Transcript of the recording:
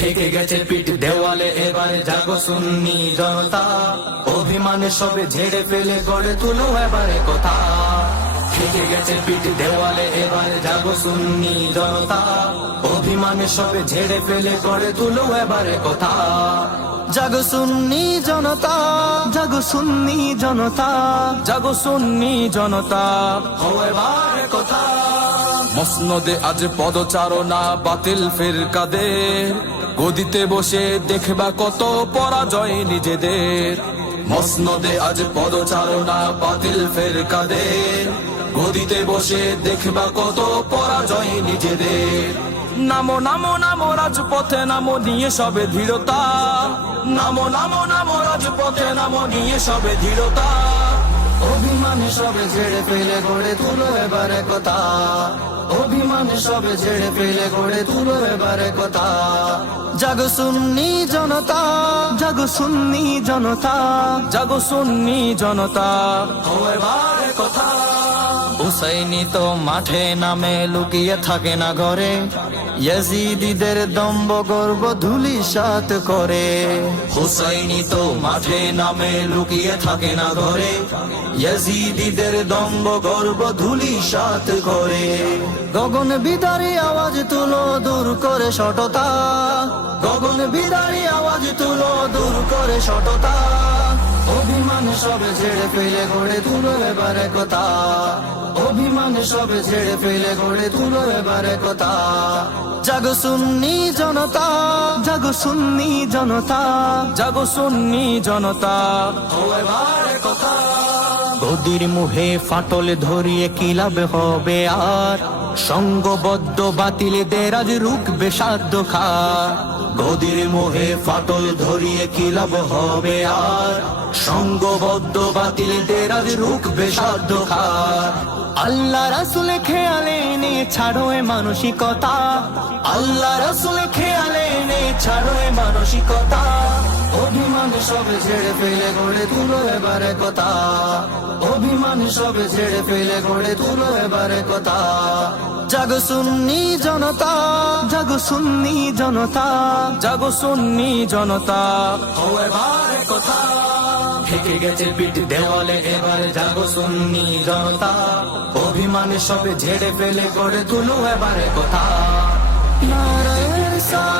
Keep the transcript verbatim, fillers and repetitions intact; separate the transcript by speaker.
Speaker 1: থেকে গেছে পিঠ দেওয়ালে, এবারে জাগো সুন্নি জনতা, অভিমানে সবে ঝেড়ে ফেলে গড়ে তুলো এবারে কথা। থেকে গেছে পিঠ দেওয়ালে, এবারে জাগো সুন্নি জনতা, অভিমানে সবে ঝেড়ে ফেলে গড়ে তুলো এবারে কথা।
Speaker 2: জাগো সুন্নি জনতা, জাগো সুন্নি জনতা,
Speaker 1: জাগো সুন্নি জনতা, ও এবারে কথা। মসনদে আজ পদচারণা বাতিল ফিরকাদের, গদিতে বসে দেখবা কত পরাজয় নিজেদের। মসনদে আজ পদচারণা বাতিল ফিরকাদের, গদিতে বসে দেখবা কত পরাজয় নিজেদের। নামো নামো নামো রাজপথে, নামো নিয়ে সবে দৃঢ়তা, নামো নামো নামো রাজপথে, নামো নিয়ে সবে দৃঢ়তা। অভিমানে সবে ঝেড়ে ফেলে গড়ে তুলো এবারে কথা, অভিমানে সবে ঝেড়ে ফেলে গড়ে তুলো এবারে কথা।
Speaker 2: জাগো সুন্নি জনতা, জাগো সুন্নি জনতা,
Speaker 1: জাগো সুন্নি জনতা, ও এবারে কথা।
Speaker 2: হুসাইনি তো মাঠে নামে লুকিয়ে থাকে না ঘরে, ইয়াজিদিদের দম্ভ গর্ব ধূলিসাৎ করে।
Speaker 1: হুসাইনি তো মাঠে নামে লুকিয়ে থাকে না ঘরে, ইয়াজিদিদের দম্ভ গর্ব ধূলিসাৎ করে।
Speaker 2: গগন বিদারী আওয়াজ তুলো দূর করে সটতা,
Speaker 1: গগন বিদারী আওয়াজ তুলো দূর করে সটতা। অভিমানে সবে ঝেড়ে ফেলে গড়ে তুলো এবারে কথা, অভিমানে সবে ঝেড়ে ফেলে গড়ে তুলো এবারে কথা।
Speaker 2: জাগো সুন্নি জনতা, জাগো সুন্নি জনতা,
Speaker 1: জাগো সুন্নি জনতা, ও এবারে কথা।
Speaker 2: গদির মুহে ফাটল ধরিয়ে কি লাভ হবে আর, সঙ্গবদ্ধ বাতিলদের আজ রুখবে সাধ্য খা।
Speaker 1: গদির মোহে ফাটল ধরিয়ে কি লাভ হবে আর, সঙ্গবদ্ধ বাতিলদের আজ রুখবে সাধ্য খা।
Speaker 2: আল্লাহ রাসূল খেয়ালে নে ছাড়ো এ মানসিকতা,
Speaker 1: আল্লাহ রাসূল খেয়ালে নে ছাড়ো এ মানসিকতা। অভিমান সবে ঝেড়ে ফেলে গড়ে তুলো এবারে কথা, অভিমান সবে ঝেড়ে ফেলে গড়ে তুলো এবারে কথা।
Speaker 2: জাগো সুন্নি জনতা, জাগো সুন্নি জনতা,
Speaker 1: জাগো সুন্নি জনতা, ও এবারে কথা। থেকে গেছে পিঠ দেওয়ালে, এবারে জাগো সুন্নি জনতা, অভিমানে সবে ঝেড়ে ফেলে গড়ে তুলো এবারে কথা।
Speaker 2: নারায়ে